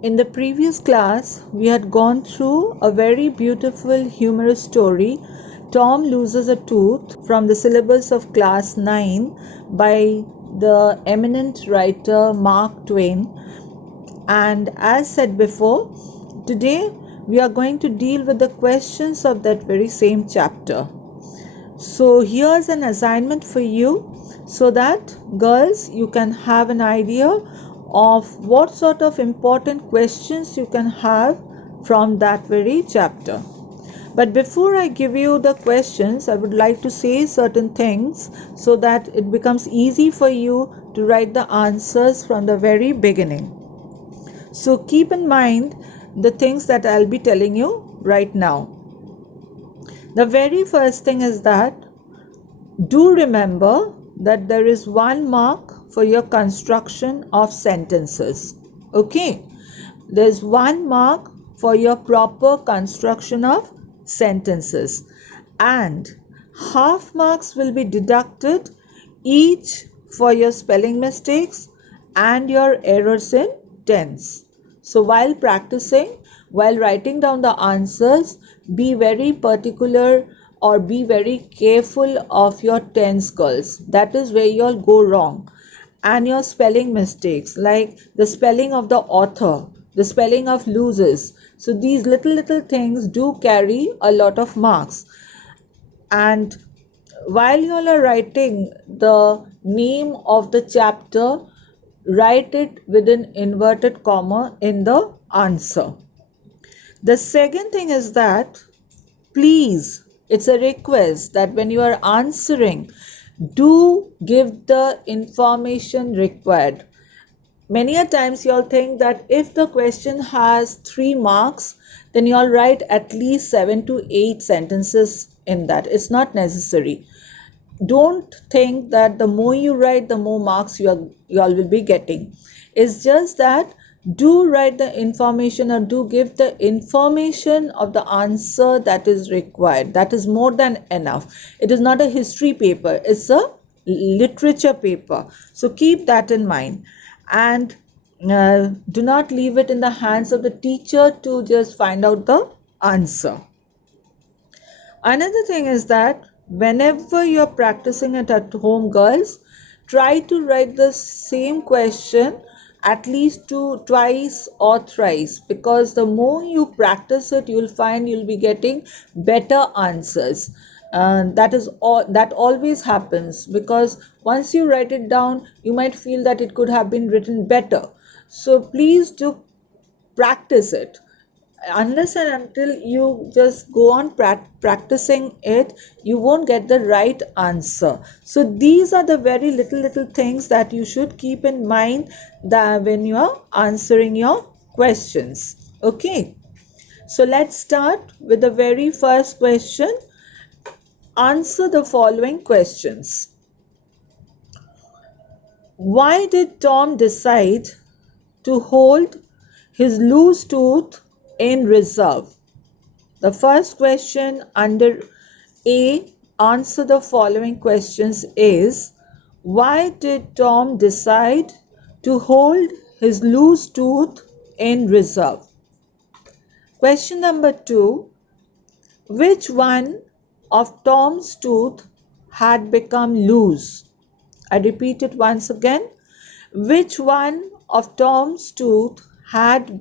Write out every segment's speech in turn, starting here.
In the previous class, we had gone through a very beautiful humorous story, Tom Loses a Tooth, from the syllabus of class 9 by the eminent writer Mark Twain. And as said before, today we are going to deal with the questions of that very same chapter. So here's an assignment for you so that girls, you can have an idea of what sort of important questions you can have from that very chapter. But before I give you the questions, I would like to say certain things so that it becomes easy for you to write the answers from the very beginning. So keep in mind the things that I'll be telling you right now. The very first thing is that do remember that there is 1 mark for your construction of sentences. Okay, there's 1 mark for your proper construction of sentences, and half marks will be deducted each for your spelling mistakes and your errors in tense. So while practicing, while writing down the answers, be very particular or be very careful of your tense, girls. That is where you'll go wrong. And your spelling mistakes, like the spelling of the author, the spelling of loses. So these little things do carry a lot of marks. And while you all are writing the name of the chapter, write it with an inverted comma in the answer. The second thing is that please, it's a request that when you are answering, do give the information required. Many a times you'll think that if the question has 3 marks, then you'll write at least 7 to 8 sentences in that. It's not necessary. Don't think that the more you write, the more marks you all will be getting. It's just that do write the information or do give the information of the answer that is required. That is more than enough. It is not a history paper, it's a literature paper. So keep that in mind, and do not leave it in the hands of the teacher to just find out the answer. Another thing is that whenever you're practicing it at home, girls, try to write the same question at least twice or thrice, because the more you practice it, you'll find you'll be getting better answers. That always happens, because once you write it down, you might feel that it could have been written better. So please do practice it. Unless and until you just go on practicing it, you won't get the right answer. So these are the very little things that you should keep in mind that when you are answering your questions. Okay, so let's start with the very first question. Answer the following questions. Why did Tom decide to hold his loose tooth in reserve? The first question under A, answer the following questions, is why did Tom decide to hold his loose tooth in reserve? Question number 2, which one of Tom's tooth had become loose? I repeat it once again. Which one of Tom's tooth had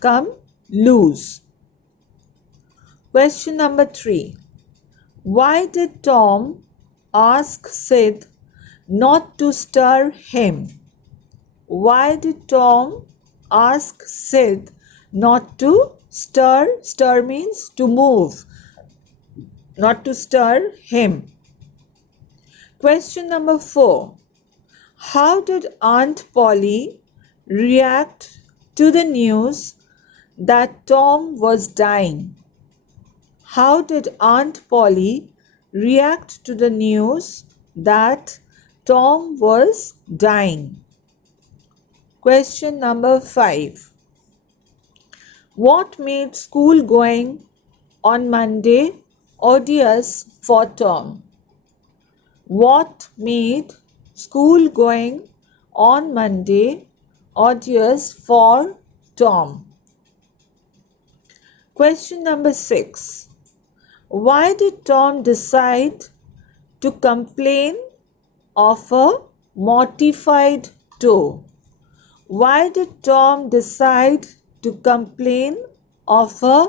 come loose? Question number 3. Why did Tom ask Sid not to stir him? Why did Tom ask Sid not to stir? Stir means to move, not to stir him. Question number 4. How did Aunt Polly react to the news that Tom was dying? How did Aunt Polly react to the news that Tom was dying? Question number 5. What made school going on Monday odious for Tom? What made school going on Monday odious for Tom. Question number 6. Why did Tom decide to complain of a mortified toe? Why did Tom decide to complain of a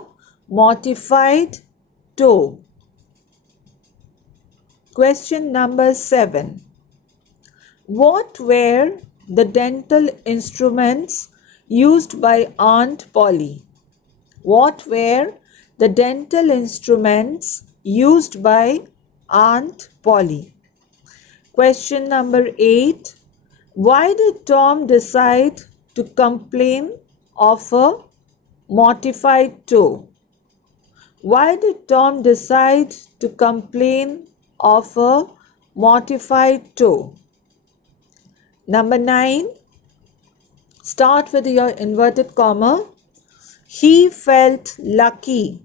mortified toe? Question number 7. What were the dental instruments used by Aunt Polly? What were the dental instruments used by Aunt Polly? Question number 8. Why did Tom decide to complain of a mortified toe? Why did Tom decide to complain of a mortified toe? Number 9. Start with your inverted comma. He felt lucky.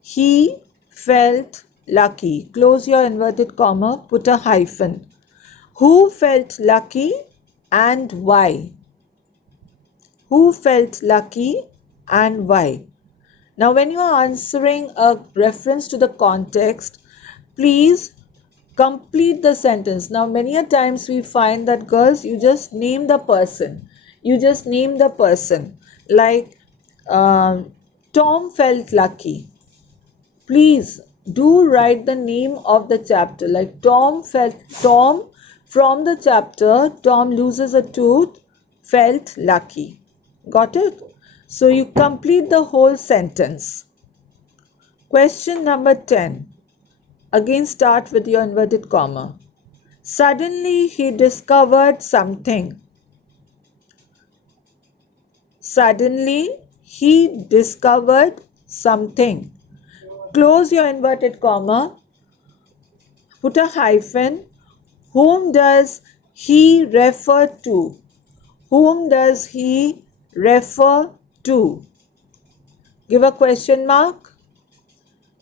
He felt lucky. Close your inverted comma, put a hyphen. Who felt lucky and why? Who felt lucky and why? Now, when you are answering a reference to the context, please complete the sentence. Now, many a times we find that girls, you just name the person. You just name the person. Like, Tom felt lucky. Please do write the name of the chapter. Like Tom from the chapter, Tom loses a tooth, felt lucky. Got it? So you complete the whole sentence. Question number 10. Again start with your inverted comma. Suddenly he discovered something. Suddenly he discovered something. Close your inverted comma. Put a hyphen. Whom does he refer to? Whom does he refer to? Give a question mark.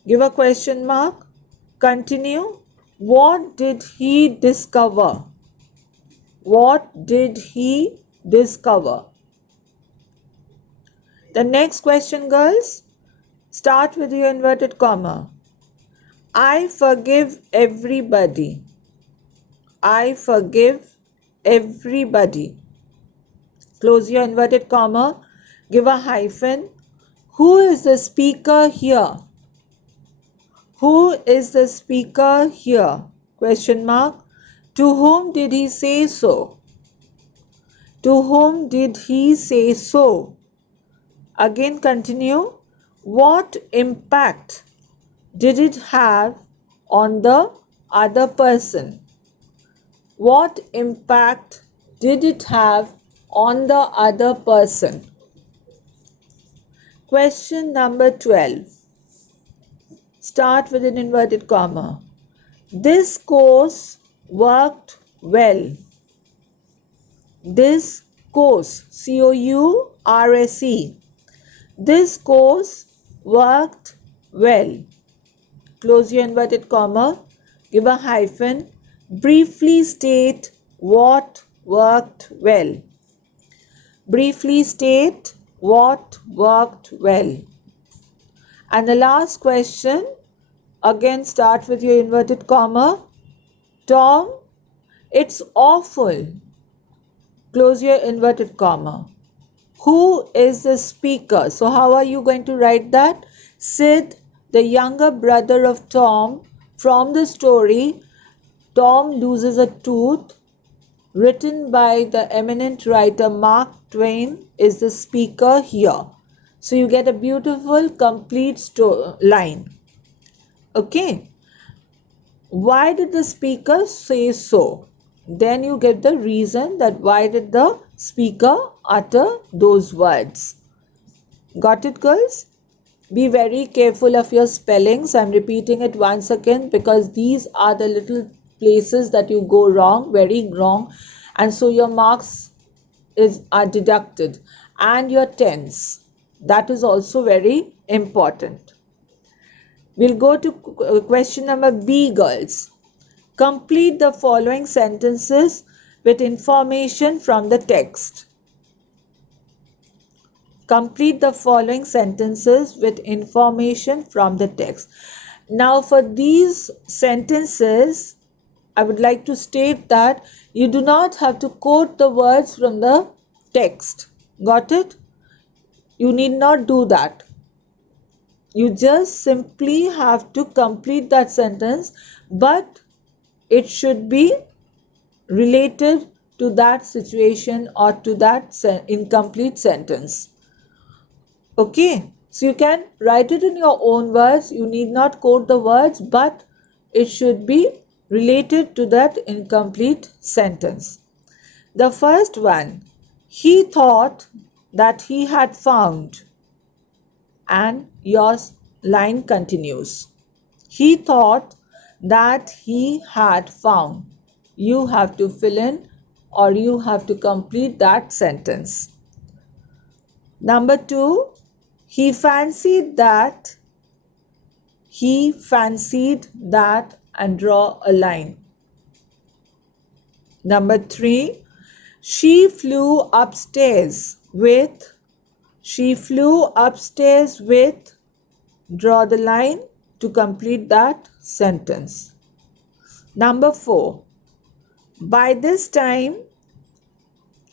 Give a question mark. Continue. What did he discover? What did he discover? The next question, girls. Start with your inverted comma. I forgive everybody. I forgive everybody. Close your inverted comma. Give a hyphen. Who is the speaker here? Who is the speaker here? Question mark. To whom did he say so? To whom did he say so? Again continue. What impact did it have on the other person? What impact did it have on the other person? Question number 12. Start with an inverted comma. This course worked well. This course, C-O-U-R-S-E. This course worked well. Close your inverted comma. Give a hyphen. Briefly state what worked well. Briefly state what worked well. And the last question, again start with your inverted comma. Tom, it's awful. Close your inverted comma. Who is the speaker? So how are you going to write that? Sid, the younger brother of Tom, from the story Tom Loses a Tooth, written by the eminent writer Mark Twain, is the speaker here. So you get a beautiful complete line. Okay. Why did the speaker say so? Then you get the reason that why did the speaker utter those words. Got it, girls? Be very careful of your spellings. I'm repeating it once again because these are the little places that you go wrong, very wrong, and so your marks are deducted, and your tense. That is also very important. We'll go to question number B, girls. Complete the following sentences with information from the text. Complete the following sentences with information from the text. Now, for these sentences, I would like to state that you do not have to quote the words from the text. Got it? You need not do that. You just simply have to complete that sentence, but it should be related to that situation or to that incomplete sentence. Okay, so you can write it in your own words. You need not quote the words, but it should be related to that incomplete sentence. The first one, he thought that he had found, and your line continues. He thought that he had found. You have to fill in or you have to complete that sentence. Number 2, he fancied that, and draw a line. Number 3, she flew upstairs with, draw the line to complete that sentence. Number 4, by this time,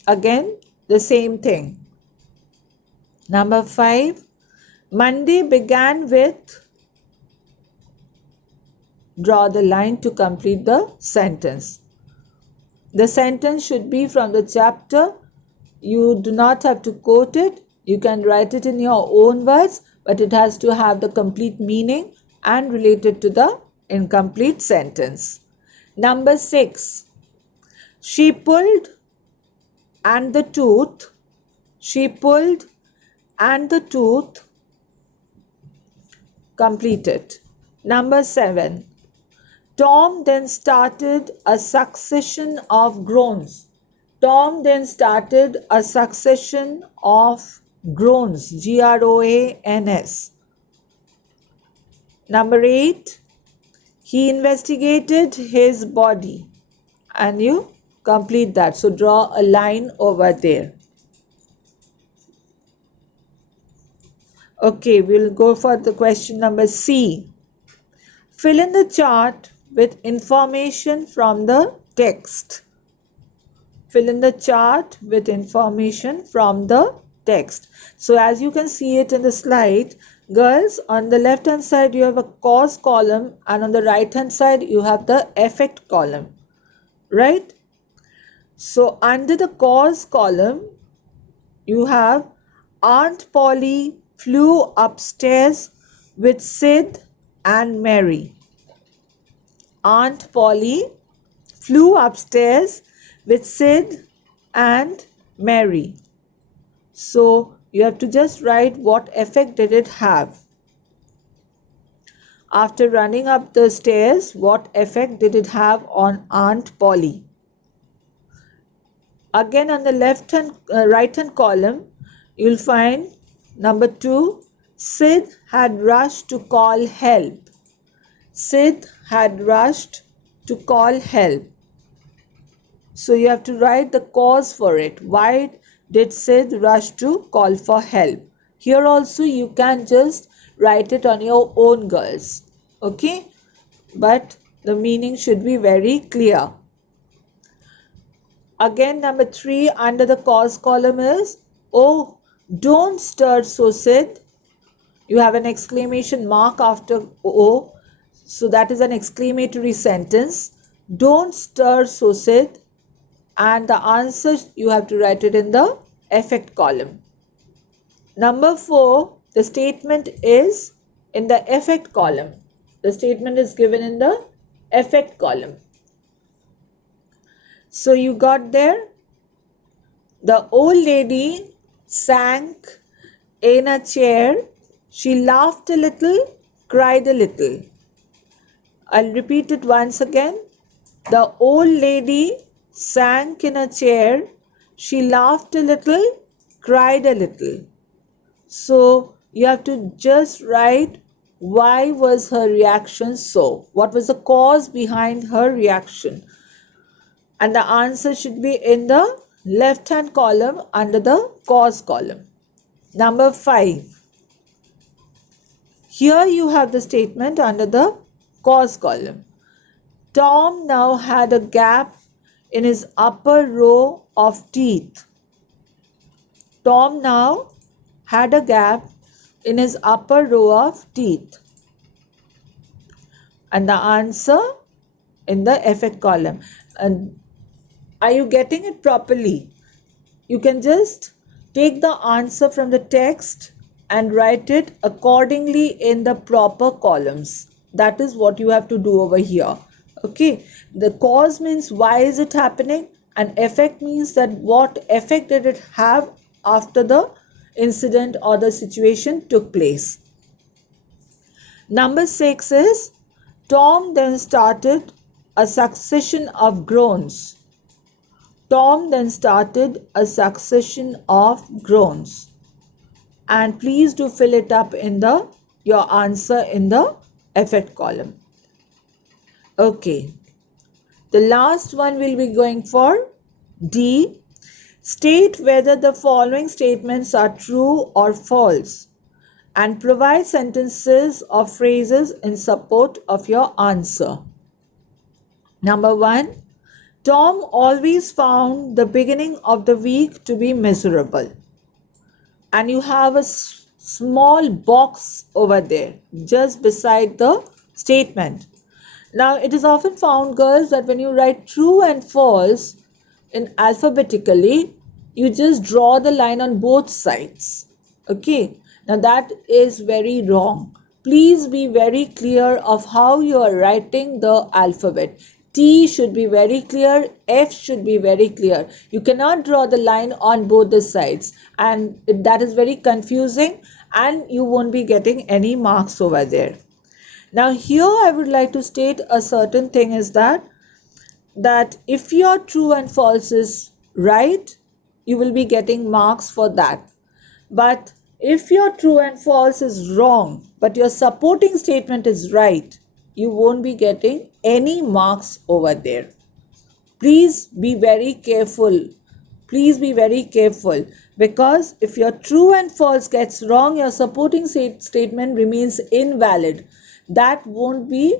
again the same thing. Number 5, Monday began with, draw the line to complete the sentence. The sentence should be from the chapter. You do not have to quote it. You can write it in your own words, but it has to have the complete meaning and related to the incomplete sentence. Number 6, she pulled and the tooth, complete it. Number 7, Tom then started a succession of groans. Groans, Groans. Number 8, he investigated his body, and you complete that. So draw a line over there. Okay, we'll go for the question number C. Fill in the chart with information from the text. Fill in the chart with information from the text. So as you can see it in the slide, girls, on the left hand side you have a cause column and on the right hand side you have the effect column, right? So under the cause column you have Aunt Polly flew upstairs with Sid and Mary. Aunt Polly flew upstairs with Sid and Mary. So you have to just write what effect did it have. After running up the stairs, what effect did it have on Aunt Polly? Again on the right hand column, you'll find number 2, Sid had rushed to call help. Sid had rushed to call help. So you have to write the cause for it. Why did Sid rush to call for help? Here also you can just write it on your own, girls. Okay? But the meaning should be very clear. Again, number 3 under the cause column is, oh, don't stir so, Sid. You have an exclamation mark after oh. So that is an exclamatory sentence. Don't stir so, Sid. And the answer you have to write it in the effect column. Number 4, the statement is in the effect column. The statement is given in the effect column. So you got there? The old lady sank in a chair. She laughed a little, cried a little. I'll repeat it once again. The old lady sank in a chair. She laughed a little, cried a little. So you have to just write why was her reaction so? What was the cause behind her reaction? And the answer should be in the left hand column under the cause column. Number 5. Here you have the statement under the cause column. Tom now had a gap in his upper row of teeth. Tom now had a gap in his upper row of teeth. And the answer in the effect column. And are you getting it properly? You can just take the answer from the text and write it accordingly in the proper columns. That is what you have to do over here. Okay, the cause means why is it happening, and effect means that what effect did it have after the incident or the situation took place. Number 6 is Tom then started a succession of groans. Tom then started a succession of groans. And please do fill it up in your answer in the effect column. Okay. The last one will be going for D. State whether the following statements are true or false and provide sentences or phrases in support of your answer. Number 1. Tom always found the beginning of the week to be miserable. And you have a small box over there just beside the statement. Now, it is often found, girls, that when you write true and false in alphabetically, you just draw the line on both sides. Okay, now that is very wrong. Please be very clear of how you are writing the alphabet. T should be very clear, F should be very clear. You cannot draw the line on both the sides, and that is very confusing, and you won't be getting any marks over there. Now here I would like to state a certain thing is that if your true and false is right, you will be getting marks for that. But if your true and false is wrong, but your supporting statement is right, you won't be getting any marks over there. Please be very careful. Please be very careful, because if your true and false gets wrong, your supporting statement remains invalid. That won't be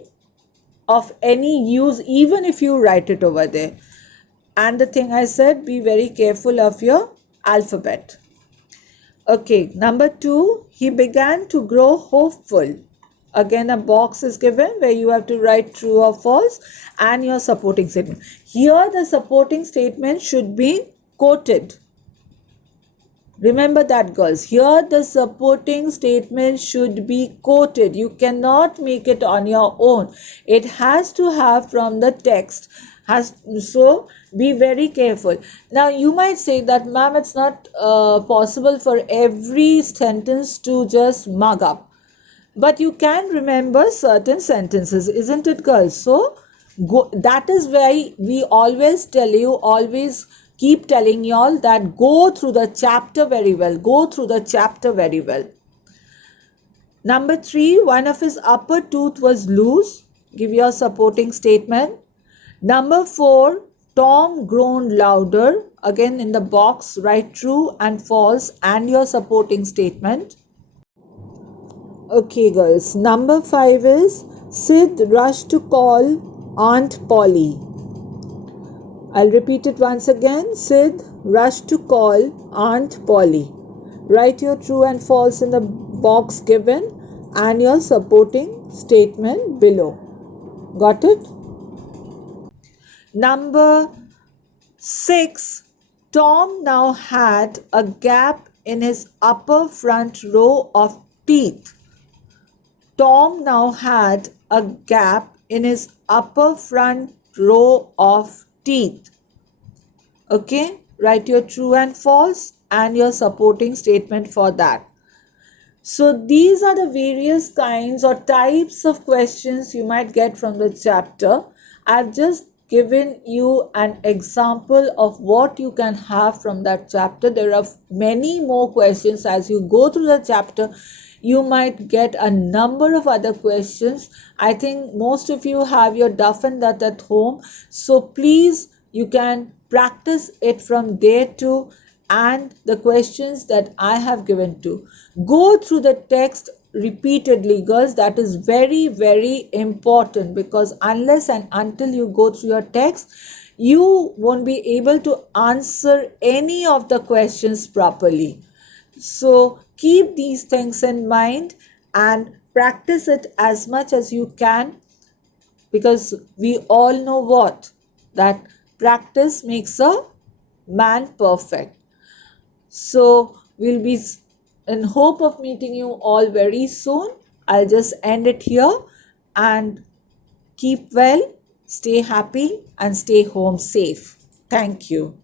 of any use even if you write it over there. And the thing I said, be very careful of your alphabet. Okay, number 2, he began to grow hopeful. Again, a box is given where you have to write true or false and your supporting statement. Here the supporting statement should be quoted. Remember that, girls. Here the supporting statement should be quoted. You cannot make it on your own. It has to have from the text. So be very careful. Now you might say that, ma'am, it's not possible for every sentence to just mug up. But you can remember certain sentences, isn't it, girls? So that is why we always tell you, always keep telling y'all that go through the chapter very well. Go through the chapter very well. Number 3, one of his upper tooth was loose. Give your supporting statement. Number 4, Tom groaned louder. Again, in the box, write true and false and your supporting statement. Okay, girls. Number 5 is Sid rushed to call Aunt Polly. I'll repeat it once again. Sid rushed to call Aunt Polly. Write your true and false in the box given and your supporting statement below. Got it? Number 6. Tom now had a gap in his upper front row of teeth. Tom now had a gap in his upper front row of teeth. Okay, write your true and false and your supporting statement for that. So these are the various kinds or types of questions you might get from the chapter. I've just given you an example of what you can have from that chapter. There are many more questions as you go through the chapter. You might get a number of other questions. I think most of you have your duff and that at home. So please, you can practice it from there too. and the questions that I have given to. Go through the text repeatedly, girls. That is very, very important, because unless and until you go through your text, you won't be able to answer any of the questions properly. So keep these things in mind and practice it as much as you can, because we all know what? That practice makes a man perfect. So we'll be in hope of meeting you all very soon. I'll just end it here, and keep well, stay happy, and stay home safe. Thank you.